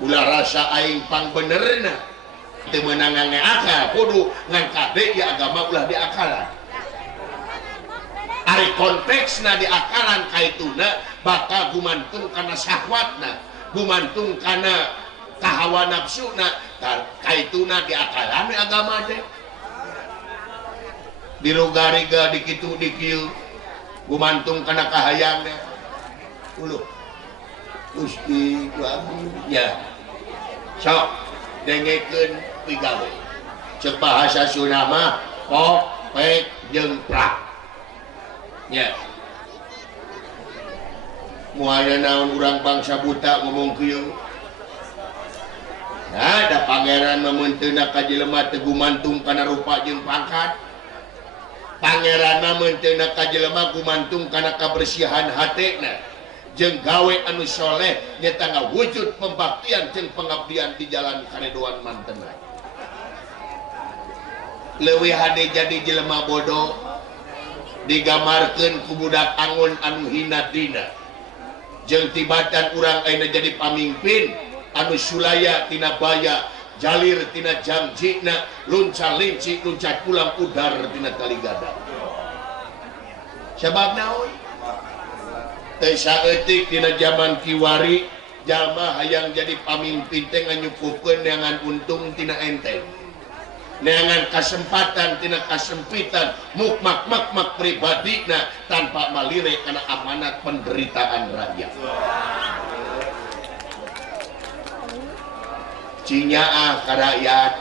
ulah rasa aing pang benerna teu meunang akal kudu ngan kade ya agama ulah diakalan ari konteksna diakalan kaituna bakal gumantung kana syahwatna gumantung kana kahawa nafsuna kaituna diakalan agama teh dirugariga dikitu dikieu gumantung kana kahayangna uluh Gusti ya sok dengekeun pigawe ceuk bahasa Sunda mah pok pek jeung prak nya moal naon urang bangsa buta ngomong kieu nah da pangeran meunteuna ka jelema teu gumantung kana rupa jeung pangkat pangeran meunteuna ka jelema gumantung kana kabersihan hatena jeung gawe anu soleh nyata ngawujud pembaktian jeung pengabdian di jalan karedoan mantenna leuwih hade jadi jelema bodoh digamarkeun ku budak angon anu hina dina jeung tibatan urang ayeuna jadi pamimpin anu sulaya tina baya jalir tina jangjina luncal-lincik luncat pulang udar tina kaligada sabab naon teu saeutik dina zaman kiwari jalma hayang jadi pamimpin teh nganyukupkeun neangan untung tina enteng neangan kasempatan tina kasempitan mukmak-makmak pribadina tanpa malire kana amanat penderitaan rakyat cing nyaah ka rakyat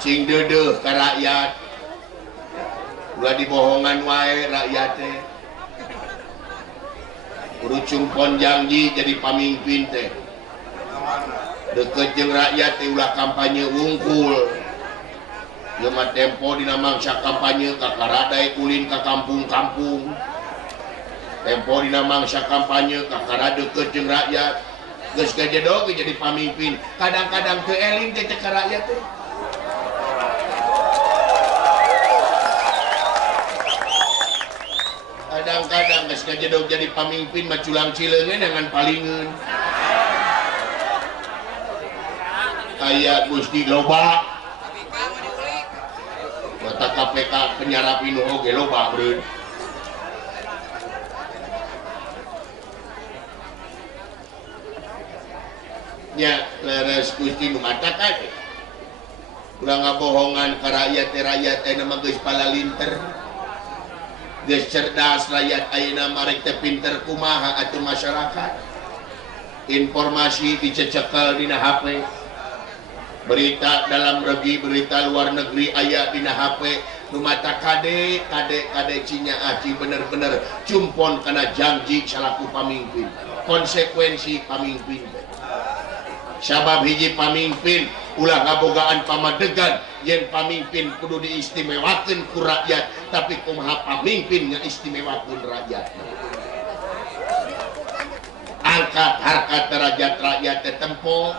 cing deudeuh ka rakyat ulah dibohongan wae rakyat teh kudu cumpon janji jadi pamimpin teh deket jeung rakyat teh ulah kampanye wungkul jeung mah tempo dina mangsa kampanye ka karadai ulin ka kampung-kampung tempo dina mangsa kampanye ka karada deket jeung rakyat geus gajedog jadi pamimpin kadang-kadang teu eling teh ka rakyat teh kadang-kadang geus kajedog jadi pamimpin mah culang cileungeun dengan palingeun aya Gusti loba mata KPK penyarap inu oge loba beureun nya leres Gusti nu matakan ulah ngabohongan ka rakyat teh rakyat teh mah geus palalinter geus cerdas rakyat ayeuna marek teh pinter kumaha atuh masyarakat informasi dicecekel dina HP berita dalam negeri berita luar negeri aya dina HP nu mata kade cinya aci bener-bener cumpon kana janji salaku pamimpin konsekuensi pamimpin sabab hiji pamimpin ulah ngabogaan pamadegan yen pamimpin kudu diistimewakeun ku rakyat tapi kumaha pamimpin ngaistimewakeun rakyat angkat harkat derajat rakyat teh tempo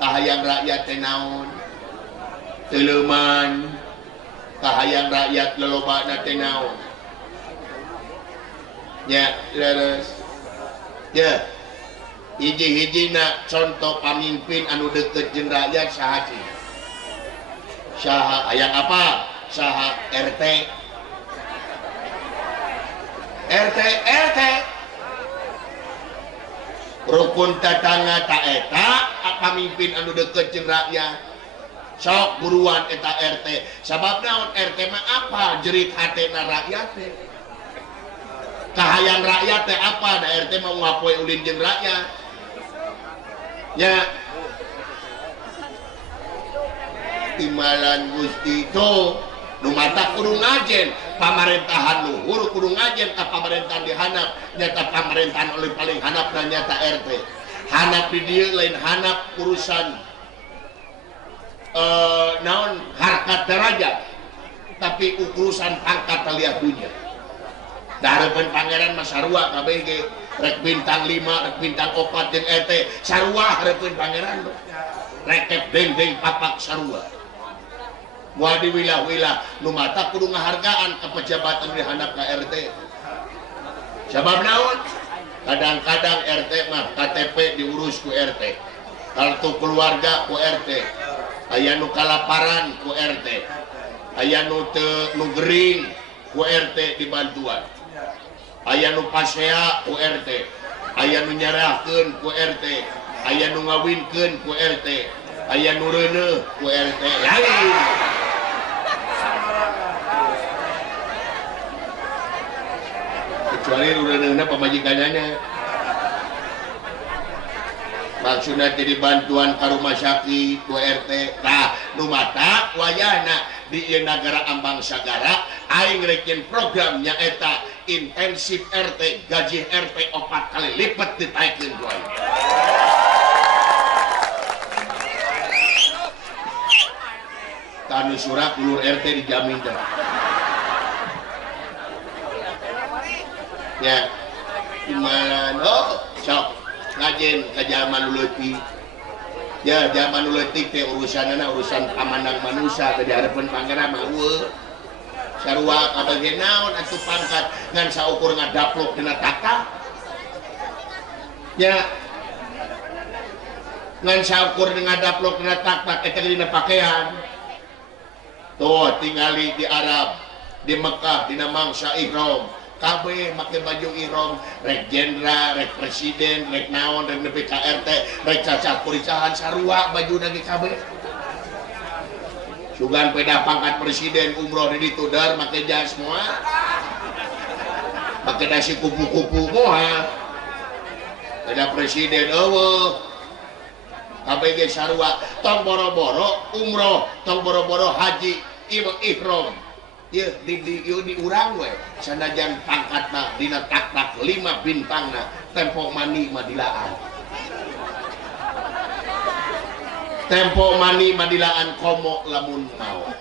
kahayang rakyat teh naon teu leuman kahayang rakyat lolobana teh naon nya leres ya hiji-hijina contoh pamimpin anu deukeut jeung rakyat saha sih saha hayang apa saha RT rukun tetangga tak eta pamimpin anu deukeut jeung rakyat sok buruan eta RT sabab naon RT mah apa jerit hatena rakyat teh kahayang rakyat teh apa da RT mah ngapoe ulin jeung rakyat nya timalan Gusti itu nu mata kudu ngajen pamerintahan luhur kudu ngajen ka pamerintahan dihanap nyata pamerintahan oleh paling hanap dan nyata RT hanap di dieu lain hanap urusan naon harkat derajat tapi urusan pangkat taliah dunia darepeun pangeran mah sarua kabeh ge rek bintang 5 rek bintang 4 jeung ET sarua hareupeun pangeran rekep deng-deng papak sarua moal di wilah-wilah nu mata kudu ngahargaan ka pejabat anu dihandap ka RT sabab naon kadang-kadang RT mah KTP diurus ku RT, kartu keluarga ku RT, aya nu kalaparan ku RT, aya nu teu nu gering ku RT dibantuan, aya nu pasea ku RT, aya nu nyarahkeun ku RT, aya nu ngawinkeun ku RT, aya nu reuneuh ku RT. Lain kecuali nu reuneuhna pamajikanana. Maksudna jadi bantuan ka rumah sakit ku RT. Tah nu mata wayahna di ieu nagara ambang sagara aing rek program nyaeta intensif RT, gaji RT 4 kali lipat ditaikeun ku aing. Tanu surat ulur RT dijamin teh. Ya, gimana? Oh, sok ngajen ke zaman leutik. Ya, zaman leutik teh urusanana urusan pamandang manusia teh dihareupeun pangeran mah eueuh. Sarua kabage naon atuh pangkat ngan saukur ngadaplok dina tata. Ya. Ngan saukur ngadaplok dina tata eta dina pakaian. Tuh tingali di Arab, di Mekah dina mangsa ihram. Kabeh make baju ihram, rek jenderal, rek presiden, rek naon, rek nepi ka RT, rek cacah puricahan sarua bajuna ge kabeh. Sugan peda pangkat presiden umroh di ditu dar make jas moal. Make dasi kupu-kupu moal. Peda presiden eueuh. Kabeh ge sarua tong boro-boro umroh, tong boro-boro haji, ihram. Ya di urang we sanajan pangkatna dina tak-tak 5 bintangna tempo mani madilaan, tempo mani madilaan komo lamun mawa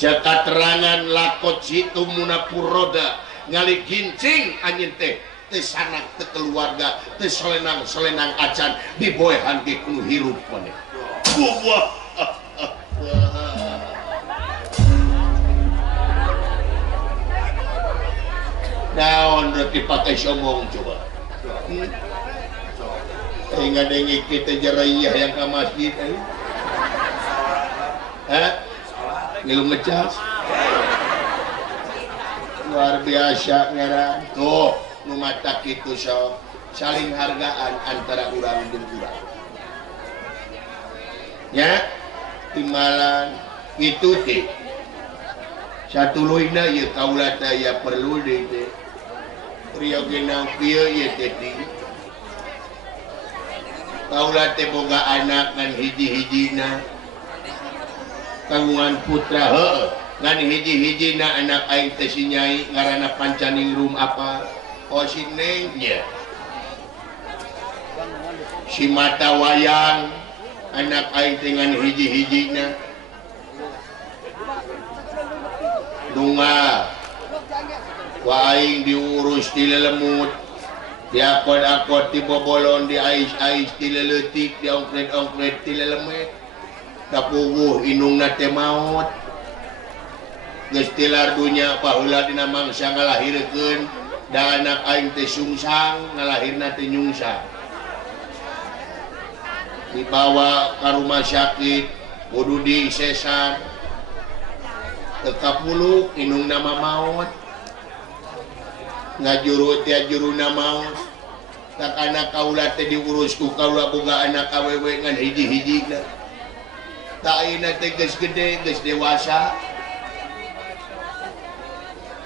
jaka terangan lakot situ munapuroda ngali gincing anjin teh teu sanak teu keluarga teu selenang acan diboehan ge kudu hirup maneh. Wah naon rek dipake sombong coba. Ingat dengik kita jerayah yang ke masjid. Ngilu ngecas. Luar biasa ngaran. Tuh, nu mata kitu so saling hargaan antara urang jeung urang. Ya, timbalan itu teh. Satuluhna ieu kaula teh ya perlu deui teh. Rio genang pieu ieu teh. Kaula teh boga anak ngan hiji-hijina. Kagungan putra heueuh. Ngan hiji-hijina anak aing teh si Nyai ngaranna Pancaningrum apa? Oh si Neng nya. Si Mata Wayang anak aing teh ngan hiji-hijina. Dunga wa aing diurus di lelemut, diakod-akod di bobolon, di ais-ais di leleutik, di ongkret-ongkret di lelemet, dapuguh inungna teh maot geus tilar dunya baheula dina mangsa ngalahirkeun da anak aing teh sungsang ngalahirna teh nyungsang dibawa ka rumah sakit kudu disesar teu kapuluk inungna mah maot ngajuru teh juruna maot tak anak kaula teh diurus ku kaula boga anak awewe ngan hiji-hijina tak ayeuna teh geus gede geus dewasa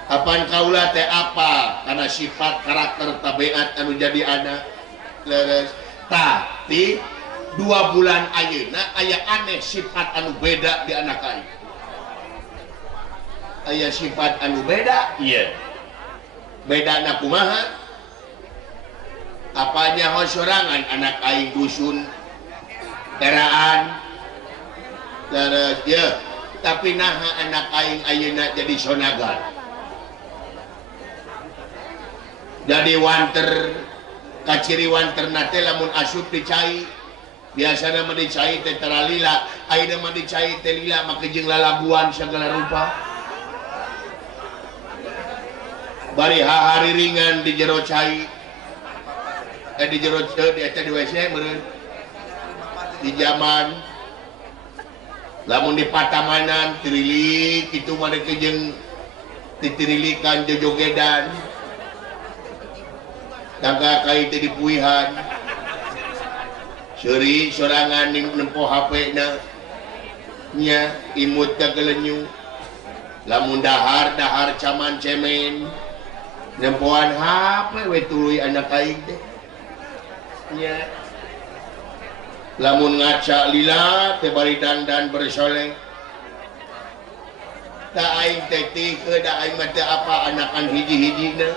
apaan kaula teh apa karena sifat karakter tabiat anu jadi anak leres tapi 2 bulan ayeuna aya aneh sifat anu beda di anak aing aya sifat anu beda iya beda na kumaha apanya sorangan anak aing dusun teraan terus ya tapi naha anak aing ayeuna jadi sonagan jadi wanter kaciri wanter nate lamun asup dicai biasana mah dicai teh teralila ayeuna mah dicai teh lila make jeung lalabuan sagala rupa bari hari ringan di jero cai di jero di eta di WC meureun di zaman lamun di patamanan tirilik kitu mane jeung titirilikan jojogedan tangga kai teh dipuihan seuri sorangan nempo HP na nya imut ka gelenyu lamun dahar caman cemen nempoan HP we tuluy anak aing teh nya lamun ngaca lila teh bari dandan bersoleh tak aing teh tikeun da aing mah teu apa anakan hiji-hijina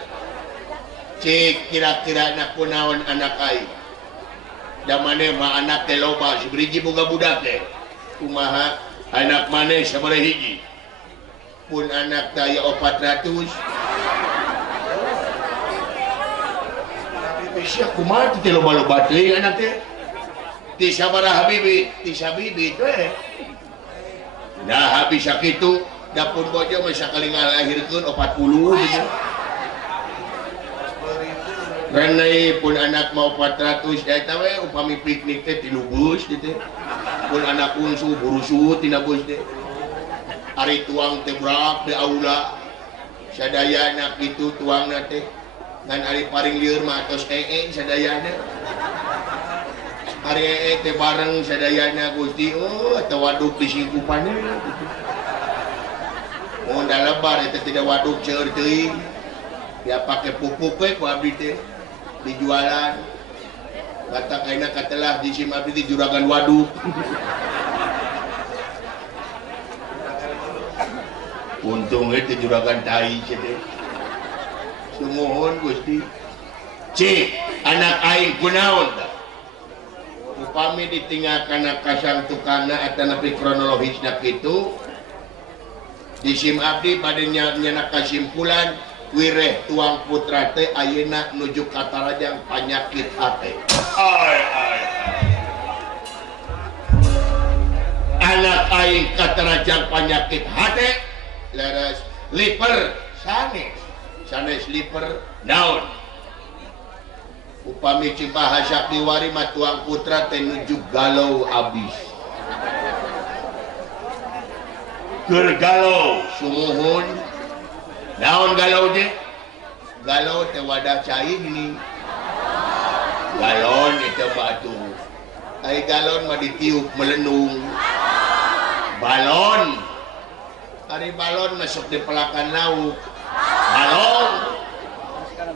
cek kira-kira anak kunaon anak aing da maneh mah anak teh loba sibriji boga budak teh kumaha anak maneh sabaraha hiji pun anak teh aya 400 bisa kumaha teh loba-loba teh anak teh ti sabaraha bibi ti sabibi teh nah habis sakitu dapur bojo mah sakali ngalahirkeun 40 gitu Renai pun anak mau 400 eta we upami piknik teh 3 bus gitu pun anak unsu burusu tina bus teh ari tuang teh brak di aula sadayana kitu tuangna teh ngan ari paring lieur mah tos sadayana ari teh bareng sadayana Gusti teh waduk di singkupannya gitu mun da lebar eta tidak waduk ceur teuing ya pake pupuk we ku abdi teh dijualan kata kaina katelah di sim abdi di juragan waduk untung itu juragan tai teh sumuhun Gusti cik anak aing kunaon da upami ditinggalkan kasang tukangna eta nepi kronologisna kitu di sim abdi bade nyana kasimpulan wireh tuang putra teh ayeuna nuju ka tarajang panyakit hate anak aing ka tarajang panyakit hate leres liver sanes liver naon upami cibahasa diwari mah tuang putra teh nuju galau abis keur galau sumuhun naon galau teh galau teh wadah cai ini galon itu batu ai galon mah ditiup melenung balon ari balon masuk di pelakan lauk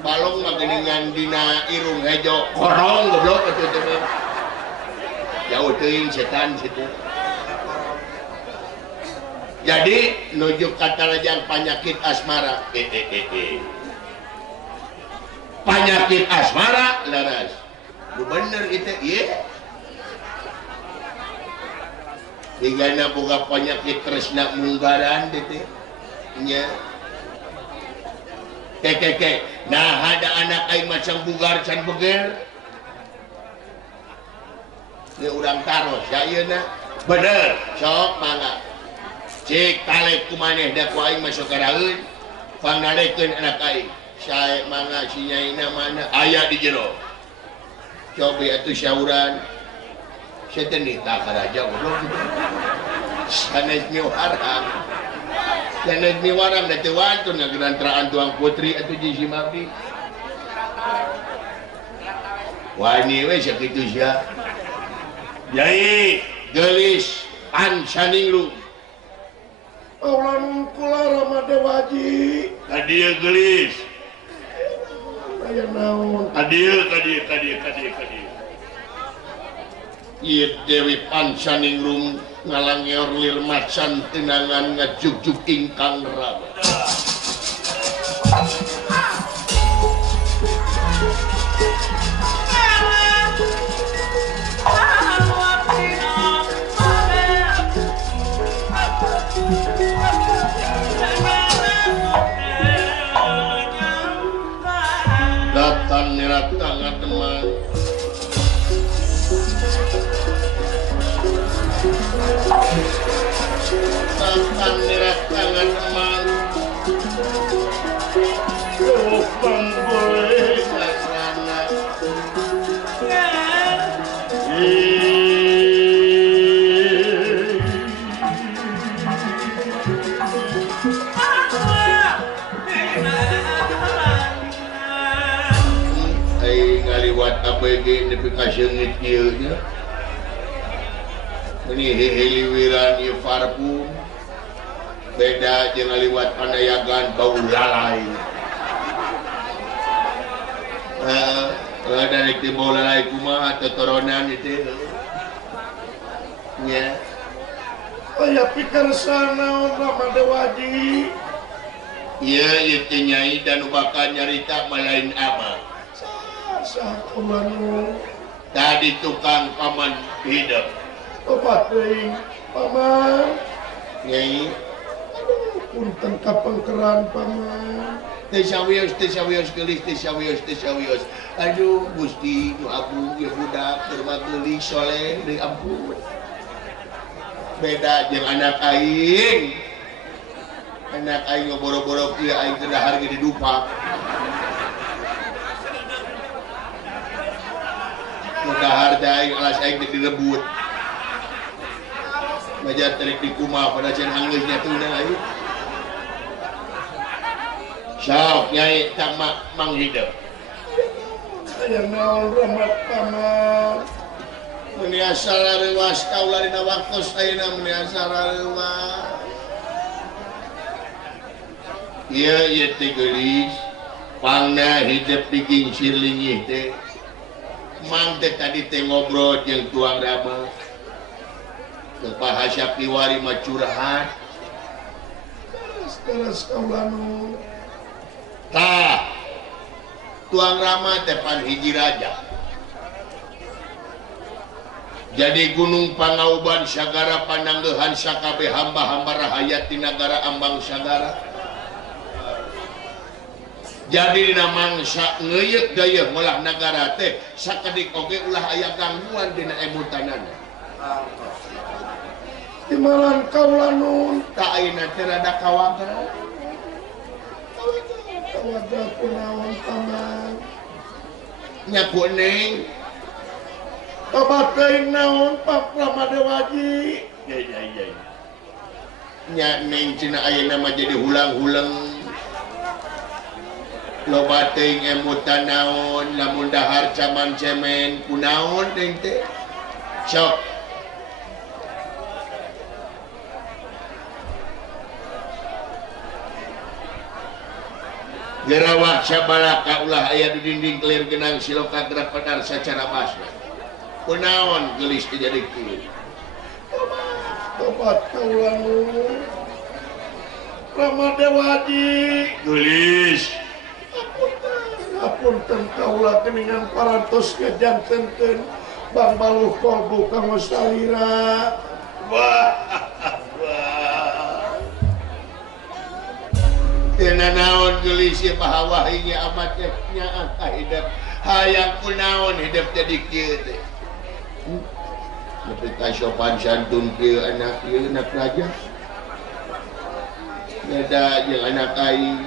balong mah geuningan dina irung hejo korong goblok atuh teh jauh teuing setan situ jadi nuju ka tarajang panyakit asmara panyakit asmara laras lu bener itu ieu digana boga penyakit tresna munggaran teh nya keke nah ada anak aing macam bugar can beger dia urang taros ya ayeuna bener sok mangga cik talek kumaneh da ku aing masuk karaeun pangnalikeun anak aing sae mangga si nyaina mana aya di jero cobi atuh syauran setan nita karaja goblok sanes miwarang sanes miwarang da teu wantun ngagerantraan tuang putri atuh ji si mabdi wani we sakitu sia Yai gelis pan saninglu Aulan kula Ramadewaji kadieu gelis aya naon kadieu ieu Dewi Pancaningrum ngalangeor lir macan tenangan ngajugjug ingkang rama datang nirat tangan teman datang nirat tangan teman BG nepi ka seungit kieu nya. Ini heliwiran ieu parfum. Beda jeung ngaliwat panayagan bau lalai. Dari ti bau lalai kumaha totoronan itu. Nya. Aya pikersana Ramadewadi. Iya, itu nyai dan bakal nyarita malain apa? Sakumanu Tadi tukang paman hidup. obat deui paman. Nyai, Punten kapengkeran paman. tesawios gelis. Aduh, Gusti, nu agung ya budak keur gelis soleh deui ampun. Beda jeung anak aing. Anak aing boro-boro kieu aing teu dahar ge didupak. Dahar aing alas aing teh direbut. Maja terik di kumaha pada can anggeusnya tuna aing. Sok nyai tak mang hidup. Aya naon rahmat paman. Meni asal leuwas kaula dina waktos ayeuna meni asal leuwas. Ieu teh geulis pangna hidup di gingsir lingih teh. Mang teh tadi teh ngobrol jeung tuang Rama. Teu pahasap diwari mah curhat. Teras kaulanu. Tah. Tuang Rama teh pan hiji raja. Jadi gunung Pangauban sagara pananggehan sakabeh hamba-hamba rahayat di nagara ambang sagara. Jadi dina mangsa ngeuyeuk dayeuh melah nagara teh sakedik oge ulah aya gangguan dina emutanana. Timalan kaulanun Ta ayeuna teh rada kawaga. kawaga kunaon paman. Nya kuning. Obat teuing naon Pak Ramadewadi. Ya. Nya ning cina ayeuna mah jadi hulang-hulang. Loba teuing emutan naon lamun dahar caman cemen kunaon teuing teh. Sok. Gerawak sabalaka ulah aya di dinding kelir genang siloka gerak pedar secara basna. Kunaon geulis teh jadi kieu. Obat kaulanun Ramadewadi. Geulis. Apunten kaula geningan parantos ngajantenkeun Bang Baluh Kolbu kanggo salira. Wah. Tena naon geulis ieu bahawah ieu amat nyaah ka hidup. Hayang kunaon hidup jadi kieu teh. Nepi ka sopan santun kieu anak raja. Beda jeung anak aing.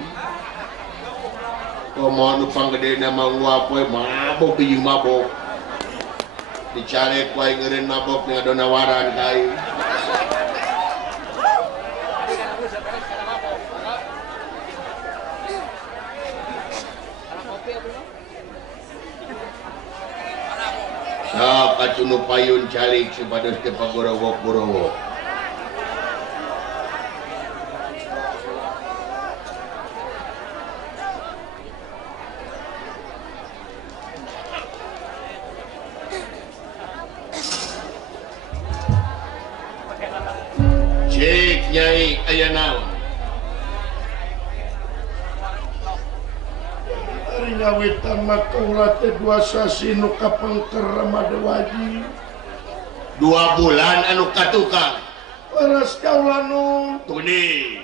Komo nu panggedena mah nguap we mabok jeung mabok. Dicarek wae ngeureun mabok nya donawaran ka aing. Kacunu payun calik supados teu pagorowok-gorowok. Cik Nyai aya naon? Ari ngawitan mah kaula teh 2 sasi nu kapengker Ramadewadi. 2 bulan anu katukang. Paras kaulanun Tuni.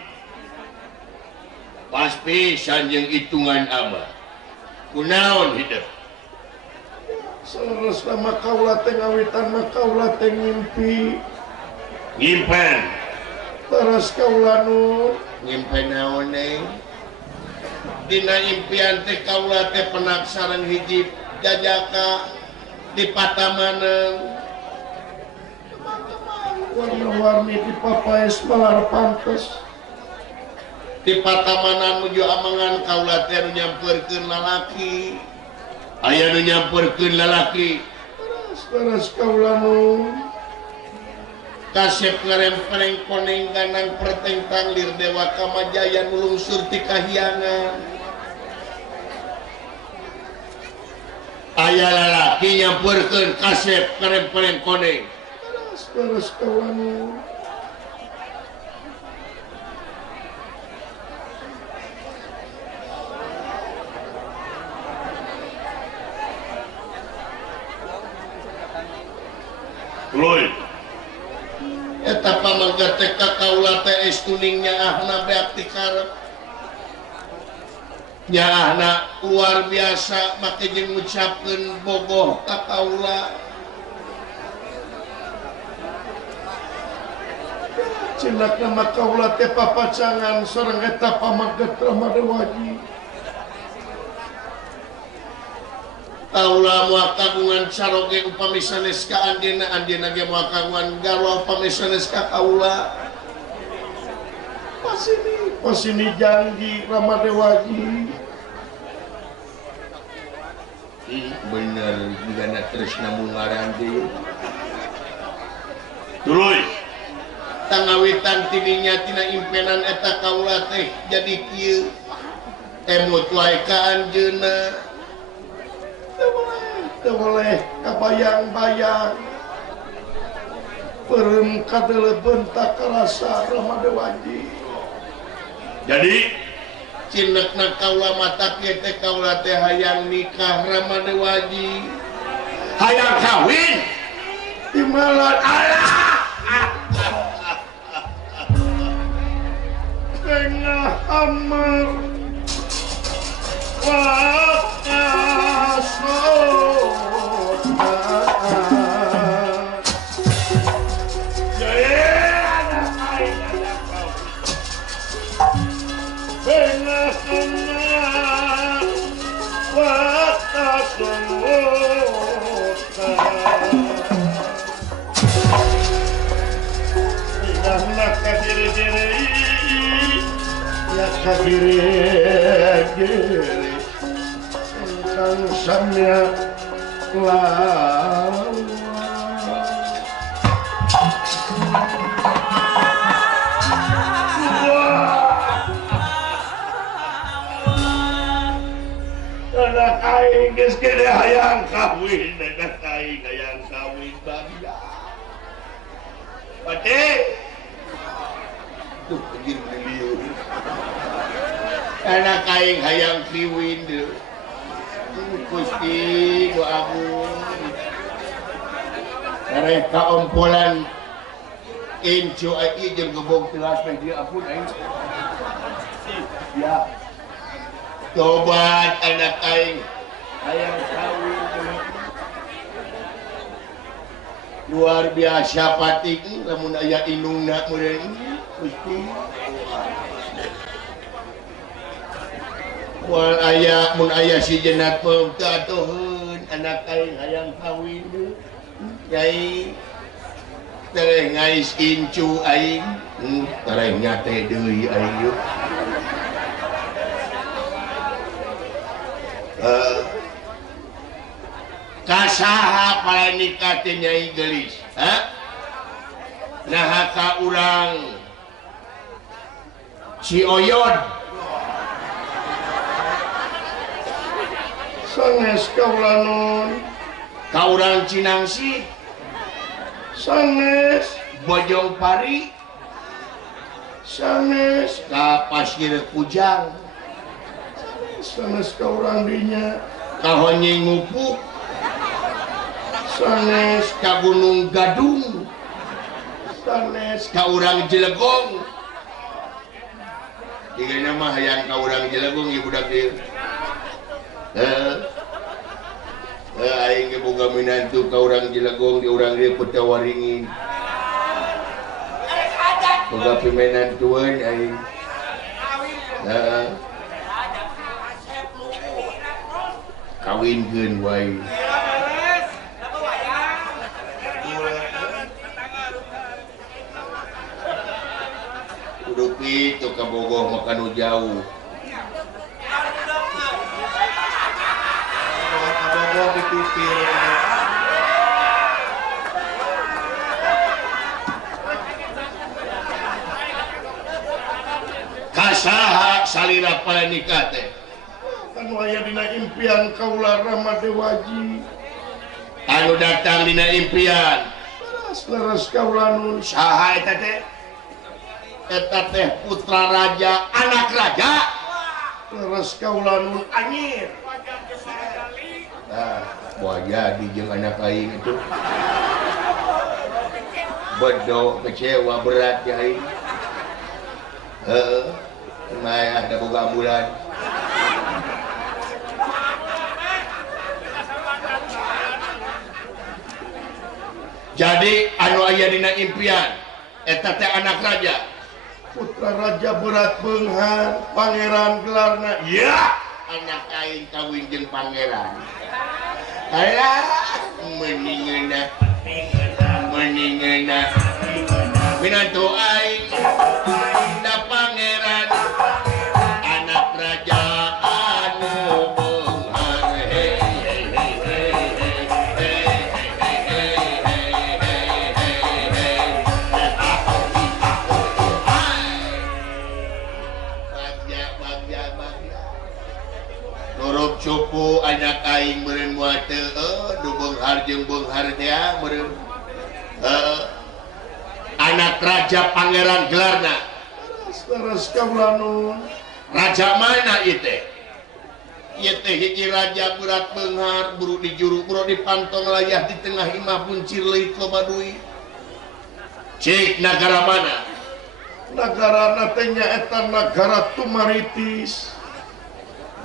Pas pisan jeung hitungan abah. Kunaon hidup? saleres mah kaula teh ngawitan mah kaula teh ngimpi. Ngimpen. Paras kaulanun Ngimpen naon neng? Dina impian teh kaula teh penaksaran hiji jajaka di Patamaneng. warna-warni di papaes malar pantes. Di Patamanan menuju amangan kaula teh nyamperkeun lalaki. aya nu nyamperkeun lalaki beres kaula nu kasep ngarempreng koneng ganang pertengtang lir dewa kamajaya nulungsur ti kahyangan aya lalaki nyamperkeun kasep ngarempreng koneng beres kaula nu Loy eta pamangga teh ka kaula teh estuning nyaahna beak ti karep nyaahna luar biasa make jeung ngucapkeun bogoh ka kaula cinak nama kaula teh papacangan sareng eta pamangga Ramadewaji kaula moal kagungan caroge upami sanes ka andina andina ge moal kagungan garwa upami sanes ka kaula pasini janji Ramadewaji bener juga na tresna mungaran deui tuluy tangawitan tidinya tina impenan eta kaula teh jadi kieu emut wae ka anjeunna teu boleh kabayang-bayang peureum kadeulebeun tak karasa Ramadewaji jadi cinekna kaula mata kieu teh kaula teh hayang nikah Ramadewaji hayang kawin imalan Allah tengah amar Kadiri engkang samya lawan anak aing geus gede hayang kawin anak aing hayang kawin bagja pate tuh anjir liur anak aing hayang kriwin deui Gusti doamu karek kaompolan incu ai jeung gebong tilas mah dia ampun aing ya tobat anak aing hayang kawin luar biasa patik lamun aya indungna meureun Gusti wal aya mun aya si jenat mah teu atuheun anak aing hayang kawin deui nyai tereh ngais incu aing tereh nyate deui aing yeuh kasaha pala nikah teh nyai geulis naha ka urang si Oyod sanges kaula nun ka urang Cinangsi sanges Bojong Pari sanges ka Pasir Kujang sanges ka urang dinya ka Honyeng Ngupuk sanges ka Gunung Gadung sanges ka urang Jelegong digana mah hayang ka urang Jelegong ieu budak dieu aing ge boga minantu ka urang Jelegong di urang dieu Petawaringin boga pimenantueun aing kawinkeun wae kudu kitu ka bogoh mah kanu jauh mau dipikir. Kasaha salira pada nikah teh anu aya dina impian kaula Rama Dewaji anu datang dina impian leres kaula nun saha eta teh putra raja anak raja leres kaula nun anyir mau jadi jeung anak aing itu bedo kecewa berat ya aing Maya ada boga bulan. Jadi anu aya dina impian eta teh anak raja. Putra raja berat beunghar, pangeran gelarna. Ya, anak aing kawin jeung pangeran. Alah, meningeuna. Minantu aing da pangeran anak raja anu beunghar bagja nurup cupu anak aing meureun moal teu du beunghar jeung beunghar teh meureun anak raja pangeran gelarna leres kaula nun raja mana ieu teh hiji raja berat beunghar buru di juru buru dipantong layah di tengah imah buncir leuit loba duit cik nagara mana negara teh nyaeta negara Tumaritis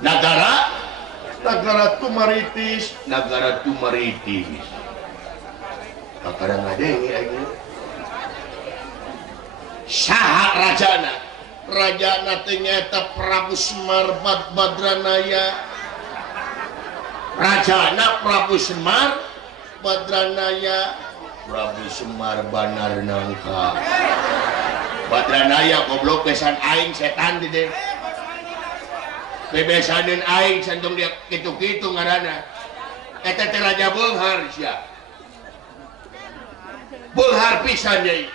negara Tumaritis negara ngadenge aing saha rajana teh nyaeta Prabu Semar Badranaya rajana Prabu Semar Badranaya Prabu Semar Banar Nangka Badranaya goblok besan aing setan teh bebesaneun aing santong dia kitu-kitu ngaranna eta teh raja beunghar sia beunghar pisan deui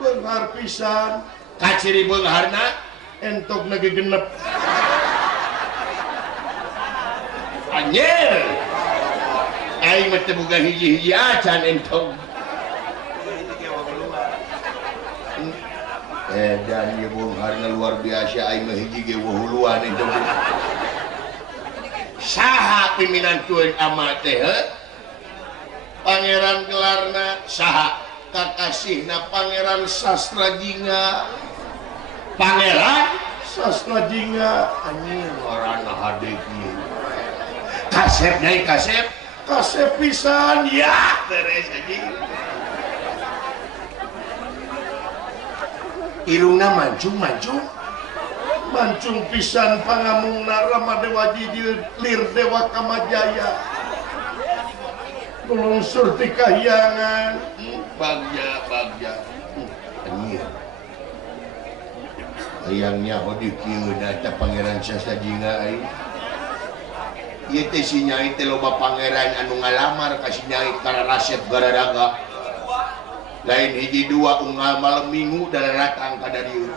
beunghar pisan kaciri beungharna entok lagi genep anjir aing mah teu boga hiji-hiji acan entok dan ieu beungharna luar biasa aing mah hiji ge wahuluan entok saha piminantueun ama teh pangeran gelarna saha kakasihna Pangeran Sastrajinga Pangeran Sastrajinga anjing ngaranna hadeki kasep nyai kasep pisan ya beres anjing irungna mancung pisan pangamungna Rama Dewaji lir Dewa Kamajaya nulungsur ti kahyangan bagja anjir hayangnya hodi kieu data Pangeran Sastrajinga aing ieu teh si nyai teh loba pangeran anu ngalamar ka si nyai Kararaset Gararaga lain hiji dua unggal malam minggu datang ka dieu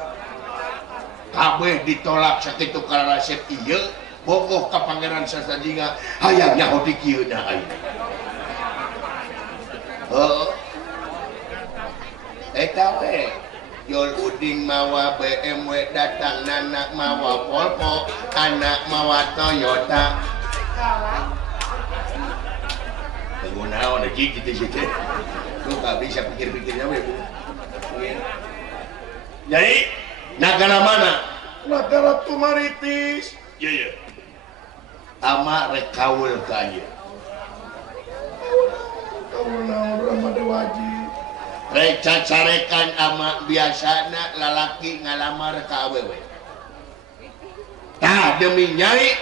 kabeh ditolak sakitu Kararaset ieu bogoh ka Pangeran Sastrajinga hayangnya hodi kieu da aing eta we Yol Uding mawa BMW datang nanak mawa Volvo anak mawa Toyota gunaon aja gitu sih lu gak bisa pikir-pikirnya we bu jadi negara mana negara Tumaritis iya ama rek kaul ka ieu kaul naon Rama Dewaji rek cacarekan ama biasana lalaki ngalamar ka awewe tah demi nyai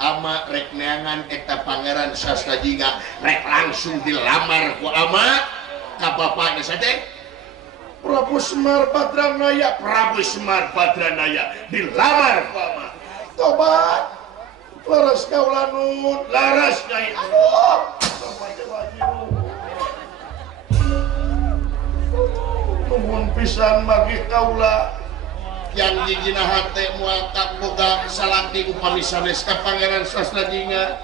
ama rek neangan eta Pangeran Sastrajinga rek langsung dilamar ku ama ka bapana sate Prabu Semar Badranaya dilamar ku ama tobat laras kaula nun laras Nyai aduh nuhun pisan bagi kaula yang jijina hate muangkat boga salakti upami sanes ka Pangeran Sasnajinga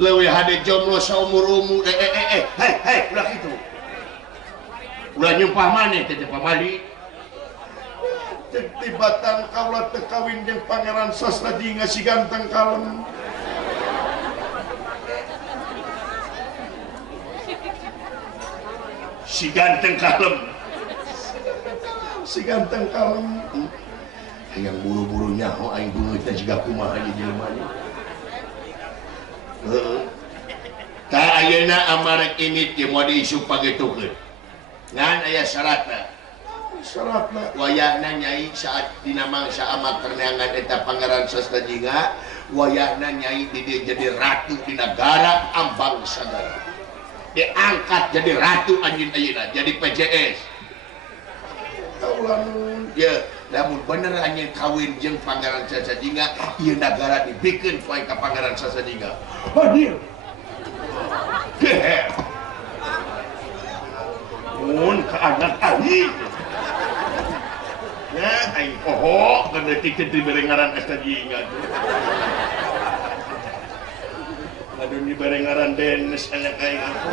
leuwih hade jomblo saumur-umur hei ulah kitu ulah nyumpah maneh teh pamali tibatan kaula teu kawin jeung Pangeran Sasnajinga si ganteng kalem si ganteng kalem yang buru-buru nyaho aing beungeut teh jiga kumaha ieu jelema ieu heueuh ta ayeuna amarek ini teh moal diisu pageutukeun ngan aya syaratna wayahna Nyai saat dina mangsa amat terneangan eta Pangeran Sasnajinga wayahna Nyai di jadi ratu di negara ambang sagara diangkat jadi ratu anjeun ayeuna jadi PJS kaula nun ya namun bener anjeun kawin jeung Pangeran Sasnajinga ieu negara dibikeun poe ka Pangeran Sasnajinga hadir mun ka anak aing ya aing poho gedetik teh berengaran Sasnajinga aduh ni berengaran Dennis anak aing aku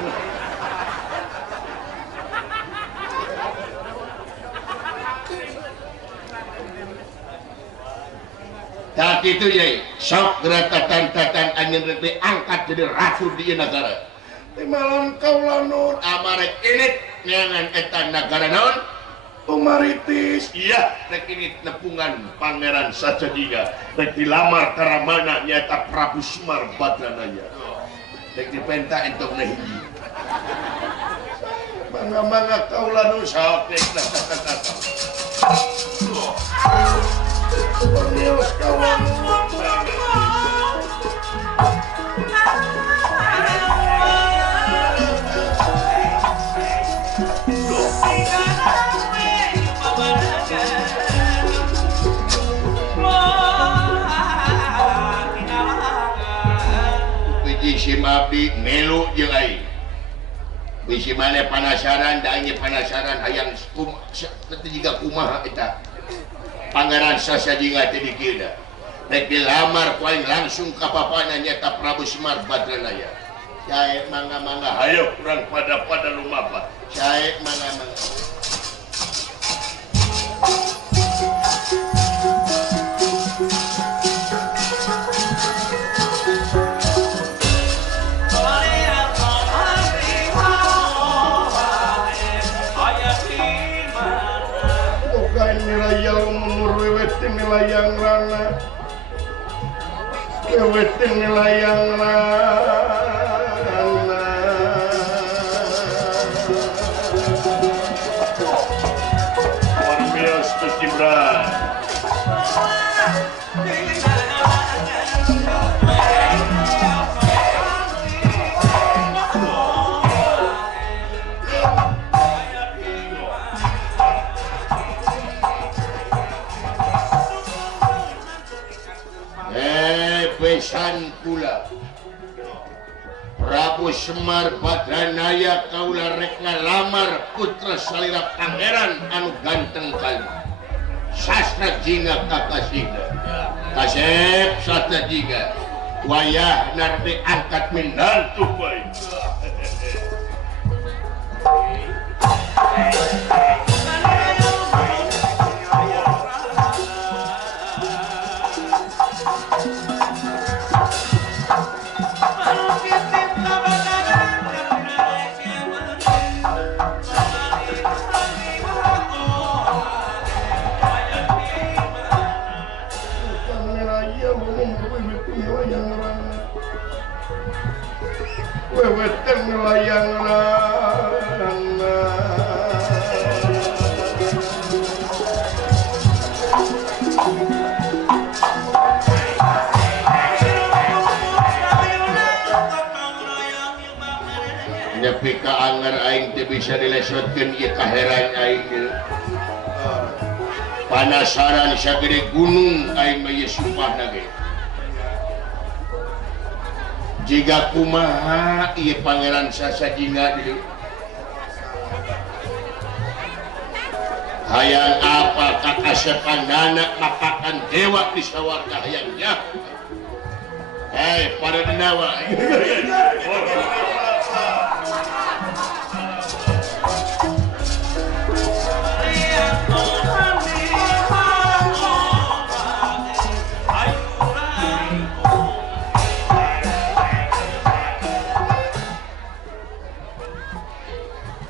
tak itu ya sok geratatan anjeun rek angkat jadi ratu di negara timalan kaula nun amarek ini neangan eta negara naon tumaritis iya rek ini nepungan Pangeran Sasnajinga rek dilamar karamana nyata Prabu Semar Badranaya rek dipenta entuk na hiji mangga kaula nun sok rek Pemius kaula si Mabdi melu jeung aing bisi maneh panasaran da aing panasaran hayang teu jiga kumaha eta Pangeran Sasnajinga teh dikira rek dilamar ku aing langsung ka papana nyata Prabu Semar Badranaya cae mangga hayo urang pada lumapa cae mangga nilayang rana weweting nilayang rana Warmios Kecibran pesan kula Prabu Semar Badranaya kaula rek ngalamar putra salira pangeran anu ganteng kalem Sasnajinga kakasihna kasep Sasnajinga wayahna diangkat minantu bae weweting nilayang rana nyepi ka anger aing teu bisa dilesotkeun ieu kaheran aing panasaran sagede gunung aing mah ieu sumpahna ge jika kumaha ieu pangeran Sasajingga deui hayang apa kakasepandana mapakan dewa di sawarga hayangnya pada denawa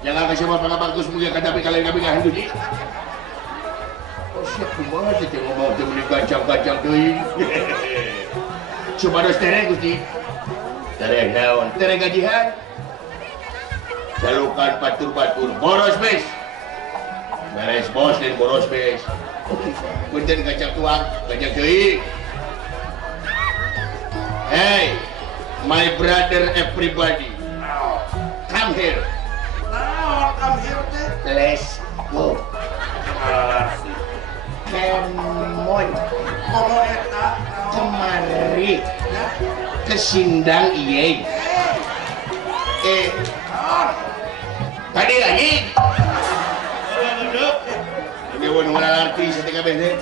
jangan kasih apa bagus mungkin kadapi kalian kami nggak hidup ini. Oh siap kumaha teh ngomong teh meni gacang-gacang deui. Coba dos tereng Gusti. Tereng naon? Tereng gajihan. Jalukan batur-batur boros bes. Beres bos dan boros bes. Punten gacang tuang, gacang deui. Hey, my brother everybody. Come here. Let's go. Kemon kemari ke Sindang iye. Tadi lagi. Ini wan artis setika bede.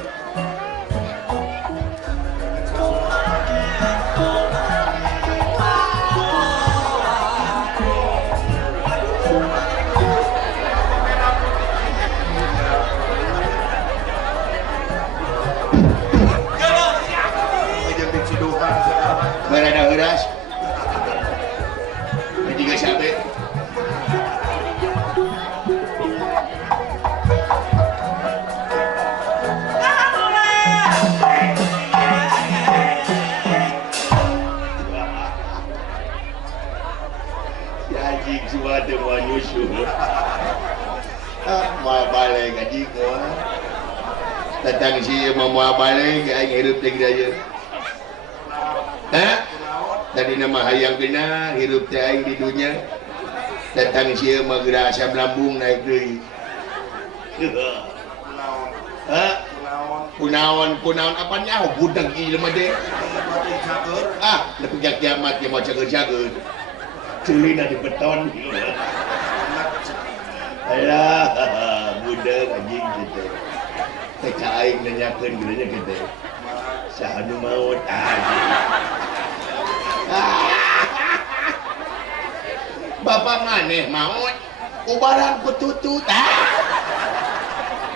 Berada heras juga sampai anjing semua temuan nyusul mau balik anjing datang si mau balik aing hidup tinggi aja tadi nama hayang kena hirup teh aing di dunia datang sieu mah geura asam lambung naik deui kunaon apa nyaho budak ieu mah teh lebih kiamat yang mau cager-cager ceulina di beton alah budak anjing gitu teh ka aing nanyakeun geuleunya kitu saha nu maot Bapak maneh maut ubaran ku tutut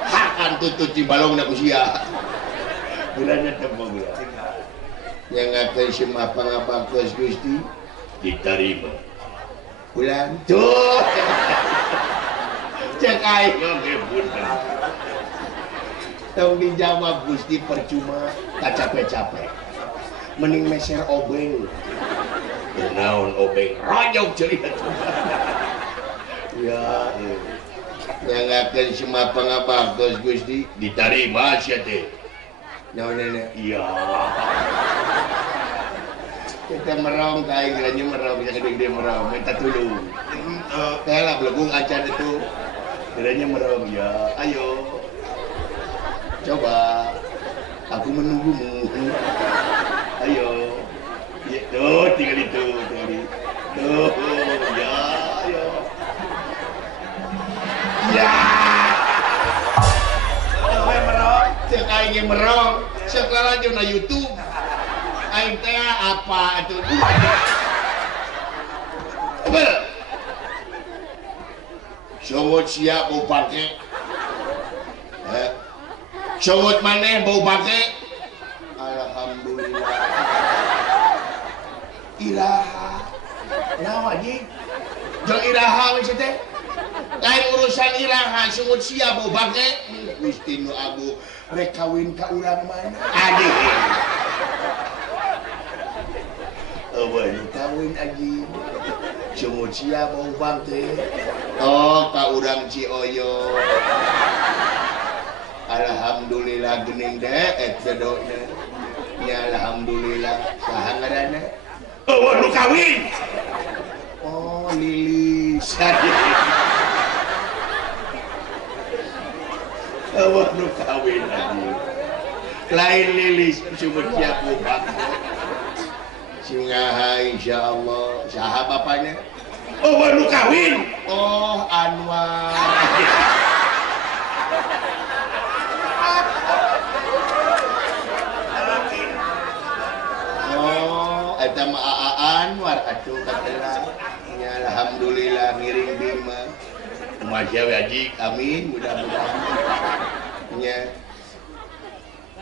hakan tutut di balong na kusia bulannya tembong gula yang ngatain si mapang-apangkos Gusti diterima bulan tuh cek aing ngebutkan tong dijawab Gusti percuma tak capek-capek mending meser obeng naon obeng rajok cerita ya nyangakeun si mapang-apangkos Gusti diterima sia teh naon iya kita merong kain gerannya merong yang gede-gede merong minta tulung teh lah belegung acan itu gerannya merong ya ayo coba aku menunggumu ayo ya tuh tinggal itu tuh ya ayo ya merong cek aing merong sekolah aja na YouTube aing teh apa atuh bel songot sia bau pake songot maneh bau pake alhamdulillah iraha naon anjing jeung iraha we teh lain urusan iraha sungut sia bau pake Gusti nu abu rek kawin ka urang mana adik eueuh nu kawin anjing sungut sia bau pake oh ka urang Cioyo alhamdulillah geuning deh jodohna ya alhamdulillah saha ngaranna eueuh nu kawin oh Lilis eueuh nu kawin anjing lain Lilis sumut sia bubak Singaha insyaallah. Saha bapaknya? Oh, baru kawin. Oh, Anwar. Oh, eta mah Anwar atuh katela. Ya alhamdulillah ngiring bima. Masya wajib, amin, mudah-mudahan. Ya.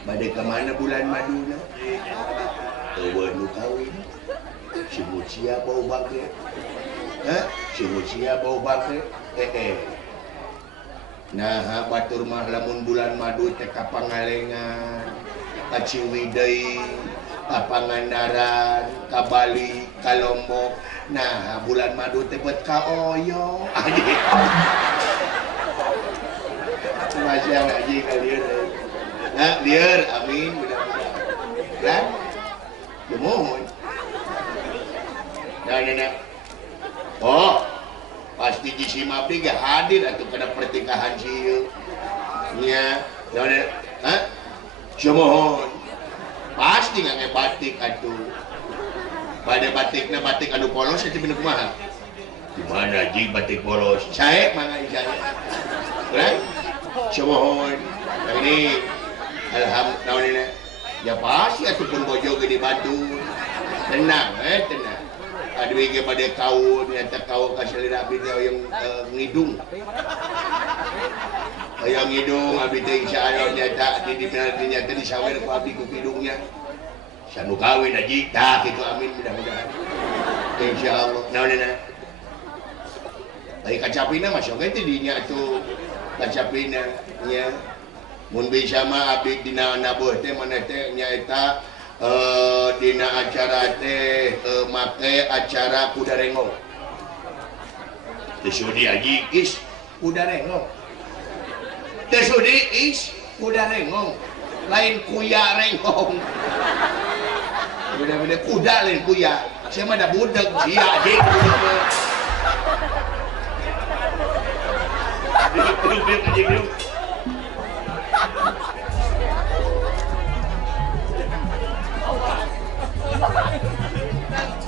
Bade kemana bulan maduna? Baru kawin. Si Mucia bau bangke. Si Mucia bau bangke. Nah, batur mah lamun bulan madu teh ka Pangalengan, ka Ciwidey, ka Pangandaran, ka Bali, ka Lombok. Nah, bulan madu teh bet ka Oyo. Masya ngaji ka lieur. Nah, lieur, amin, mudah-mudahan. Lah, mohon. Nah. Oh, pasti Jisi Mabdi gak hadir atau kena pertikahan sieu. Nya, nah, mohon. Pasti nggak ngebatik atuh. Pada batiknya batik anu polos itu bener kumaha? Gimana ji batik polos? Saya mangga saya. Lah, mohon. Yang ini alhamdulillah. Ya pasti atuh pun bojo gede batu. Tenang, tenang. Aduh ge pada kau nyata kau kasih lihat abdi yang ngidung. Yang ngidung abdi teh insyaallah nyata nyata disawer ku abdi ku hidungnya. Sanu kawin aji tah kitu amin mudah-mudahan. Insyaallah. Naonna? Ai kacapina mah sok teh dinya atuh kacapina nya. Mun bisa mah abdi dina nabuh teh maneh teh nyaeta dina acara teh make acara kuda rengong. Tesudi aji is kuda rengong. Tesudi is kuda rengong. Lain kuya rengong. Beda-beda kuda lain kuya. Sia mah da budeg sia aji. Duduk.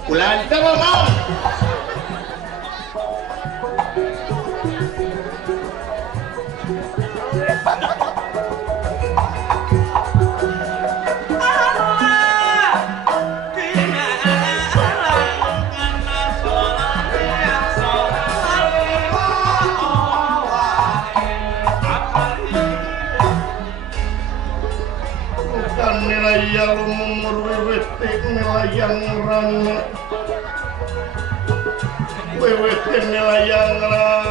Ulan ka ngomong. Bukan nilai lumur wiwit nilayang rana. Wiwit nilayang rana.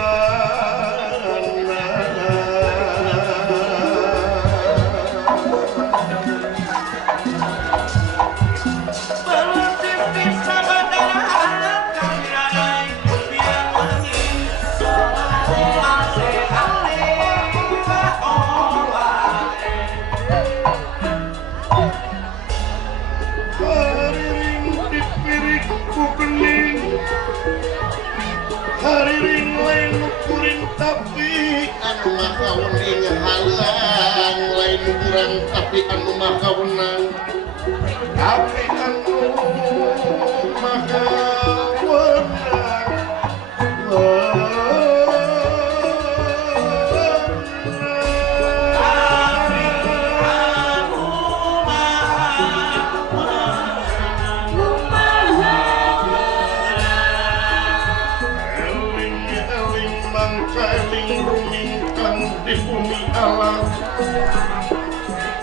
Tapi anu mah kawenang halang lain kurang tapi anu mah kawenang tapi anu mah kawenang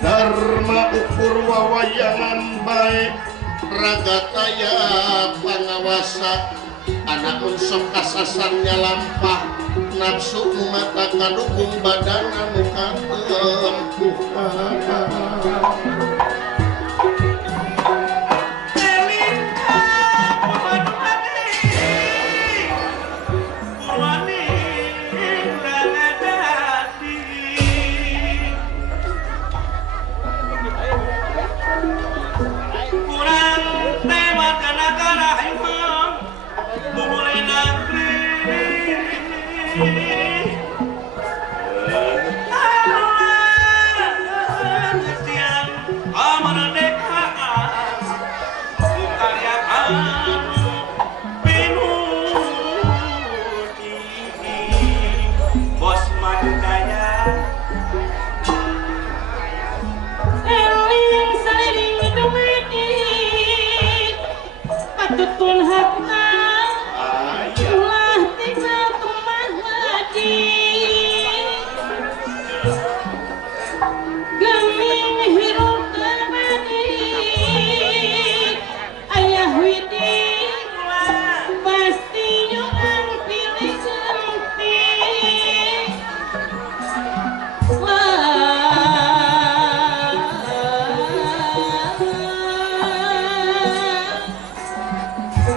Dharma ukur wawayangan baik ragataya pangawasa anak unsur kasasannya lampah nafsu mata kadukung badan anu kalempuh.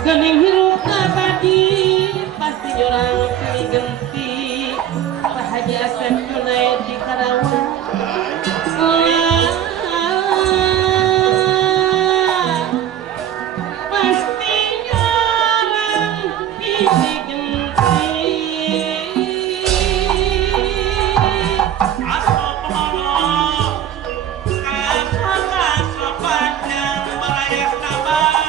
Gening hirup abadi pasti jorang pilih genti Pak Asep tunai di Karawang pasti jorang pilih genti asal pemolong kasar panjang berayak kabar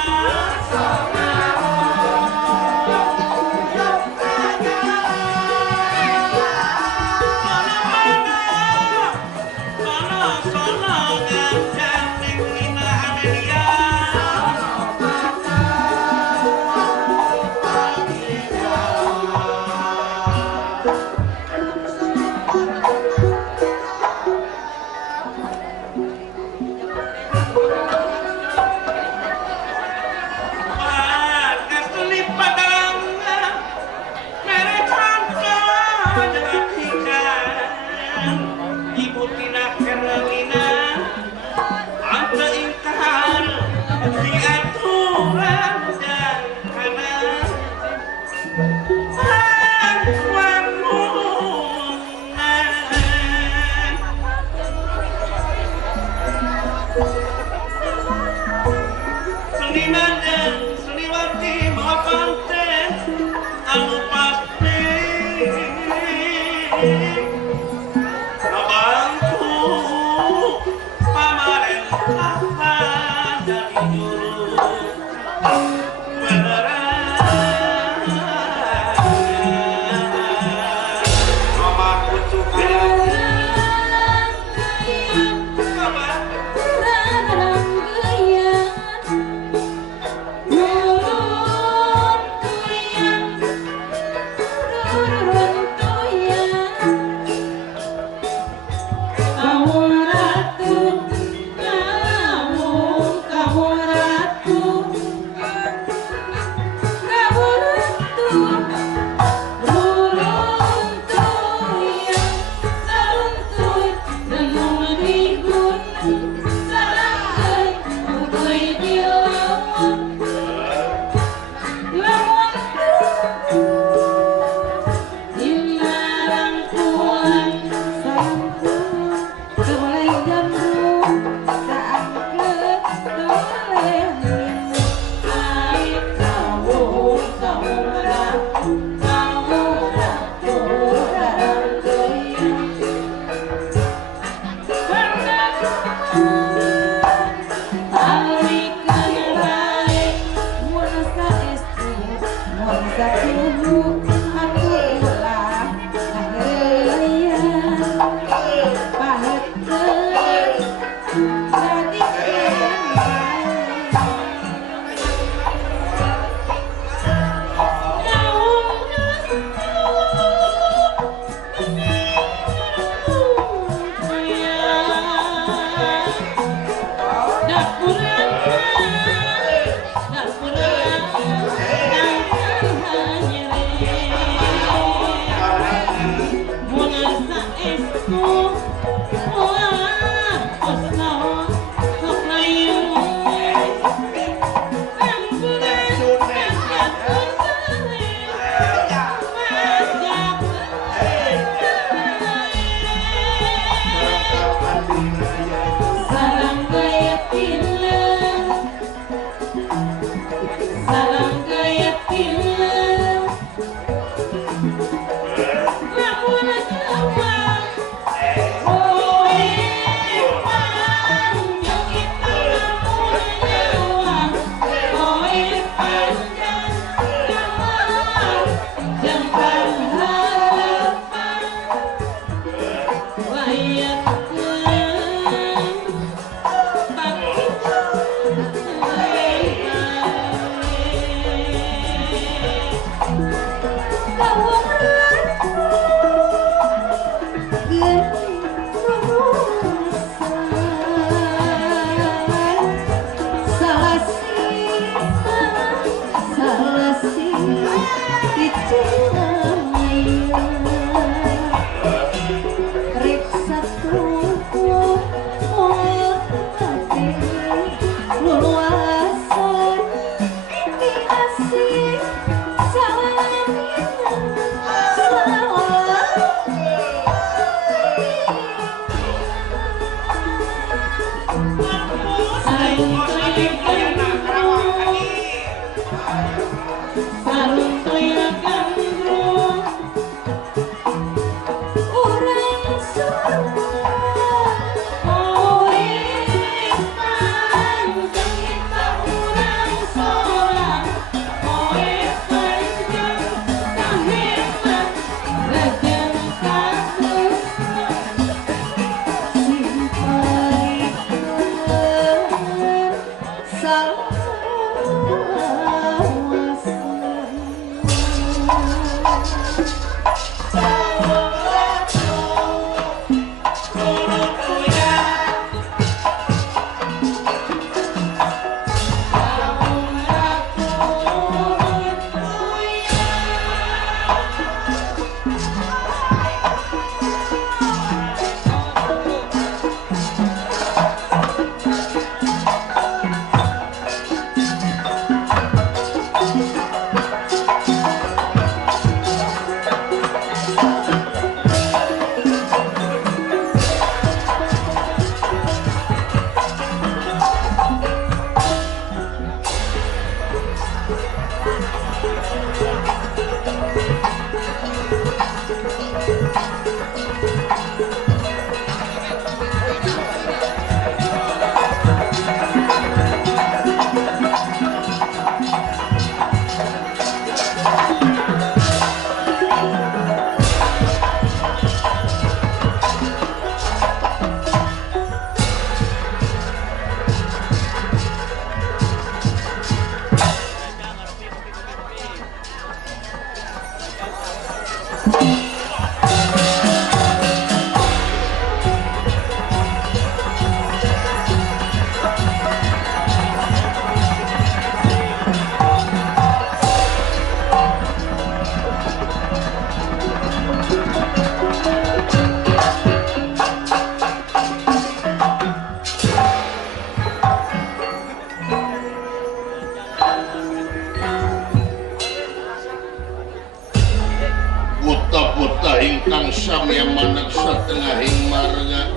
Buta-buta ingkang samya maneg satengahing marga,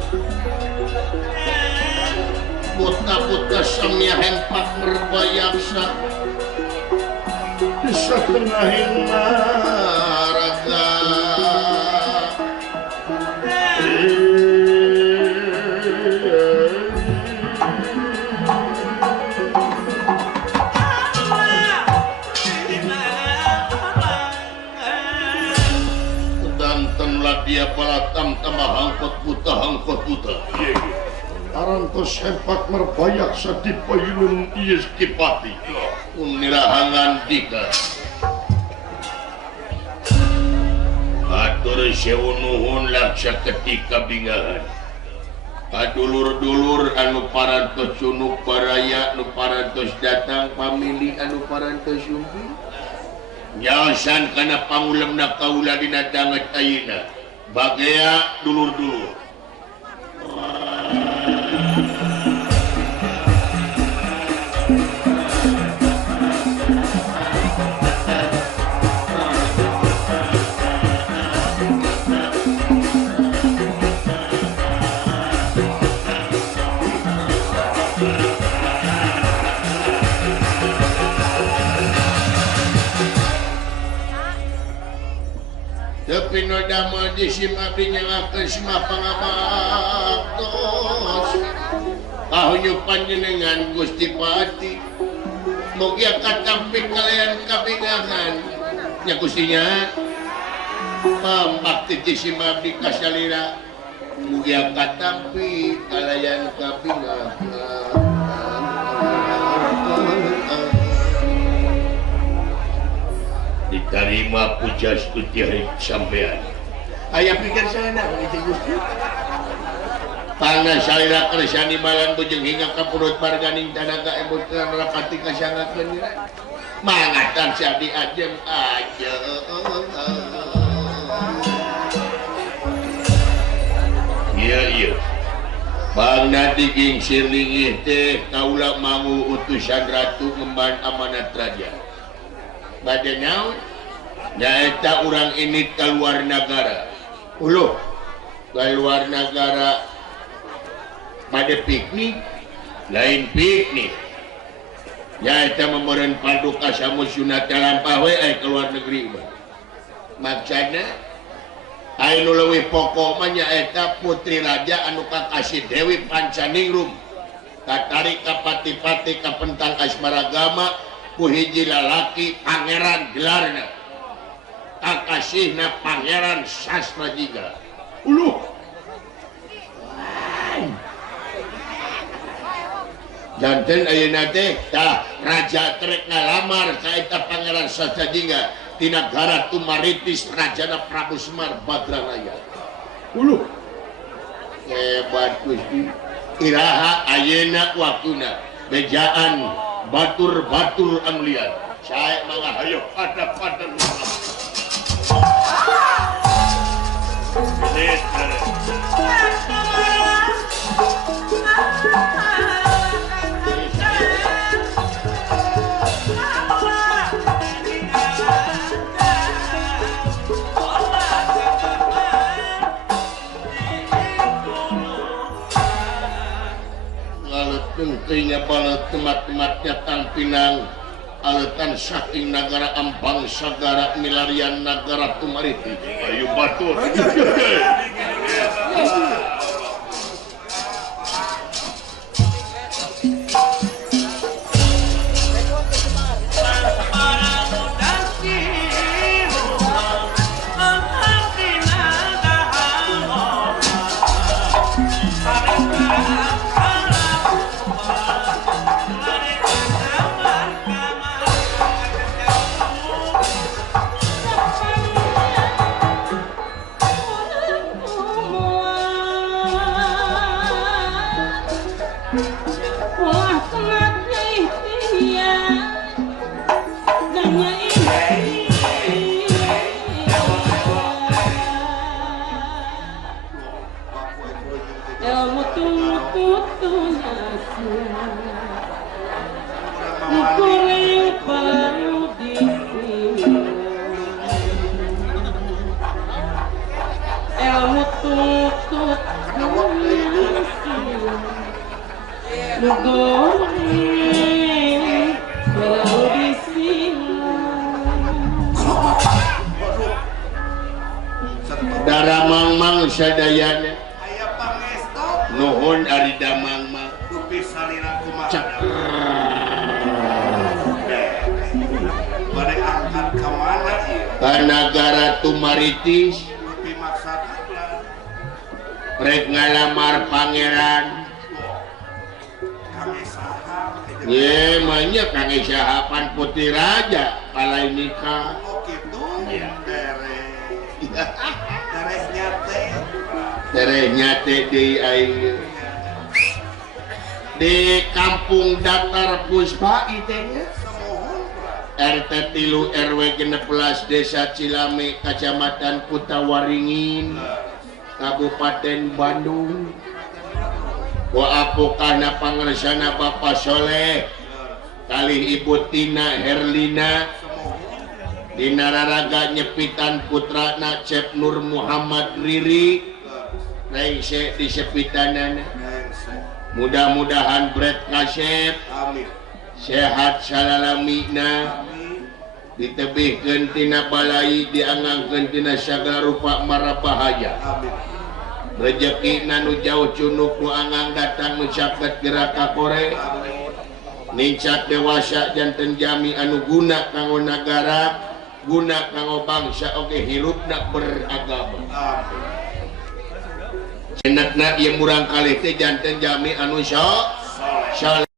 buta-buta samya hempak merbayaksa satengahing marga. Dia palatam tambah hangkot buta arantos hempak merbayak sadipayunun ieu kipati unirahangan dika atur sewu nuhun laksa ketika bingahan kadulur-dulur anu parantos sunuk baraya anu parantos datang pamili anu parantos sumpi nyaosan kana pangulemna kaula dina danget ayeuna bagaya dulur-dulur tapi no damel di sim abdi nyangakeun simah pangabaktos kahunyuk panjenengan Gusti Pati mugi katampi kalian kabingahan nya Gustinya pambakti di sim abdi kasalira mugi katampi kalian kabingahan diterima puja Gusti sampean. Aya pikir sana begitu Gusti. Tangga salira kersani malan bujeng hingga ka purut marganing tanaga emutkeun rapati kasangakeun dira. Mangatan si abdi ajem aja. Iya. Bangna diging sirlingih teh kaula mangu utusan ratu ngemban amanat raja. Bade naon? Nyaeta urang ini keluar negara. Keluar negara bade piknik lain piknik ya eta memoreun paduka samusuna lampah we keluar negeri mah maksana aya nu leuwih pokok mah nyaeta putri raja anu kakasih Dewi Pancaningrum katarik ka pati-pati ka pentang asmaragama ku hiji lalaki pangeran gelarna kakasihna pangeran Sasrajiga uluh janten ayeuna teh tah raja trek ngalamar ka eta pangeran Sasrajiga di negara Tumaritis Rajana Prabu Semar Badraraya uluh hebat Gusti iraha ayeuna waktuna bejaan batur-batur anu liat sae mangga hayo pada tengkenya balet temat-tematnya tang pinang aletan saking negara Ampang sagara milarian negara Tumaritis ayo batur Dara mangmang sadayana aya pangestu nuhun ari damang mah dupi salira kumaha bade angkat ka mana ieu ka nagara Tumaritis dupi maksana rek ngalamar pangeran kami saha ye manya kangge sahapan putri raja palai nikah oh kitu Iya. Dereh nyate di aing di kampung datar Puspa itenya RT 3 RW 16 Desa Cilame Kecamatan Kutawaringin Kabupaten Bandung wa apokana pangersana Bapak Soleh kali Ibu Tina Herlina dina raraga nyepitan putrana Cep Nur Muhammad Riri rengse disepitanana mudah-mudahan Bret Kasep amin sehat salalamina ditebihkeun tina balai diangangkeun tina sagala rupa mara bahaya amin rezeki nanu jauh cunuk nu angang datang nu caket gerak ka kore nincak dewasa janten jami anu guna kanggo nagara guna kanggo bangsa oge hirupna beragama cenetna ieu murang kalih teh janten jami anu saleh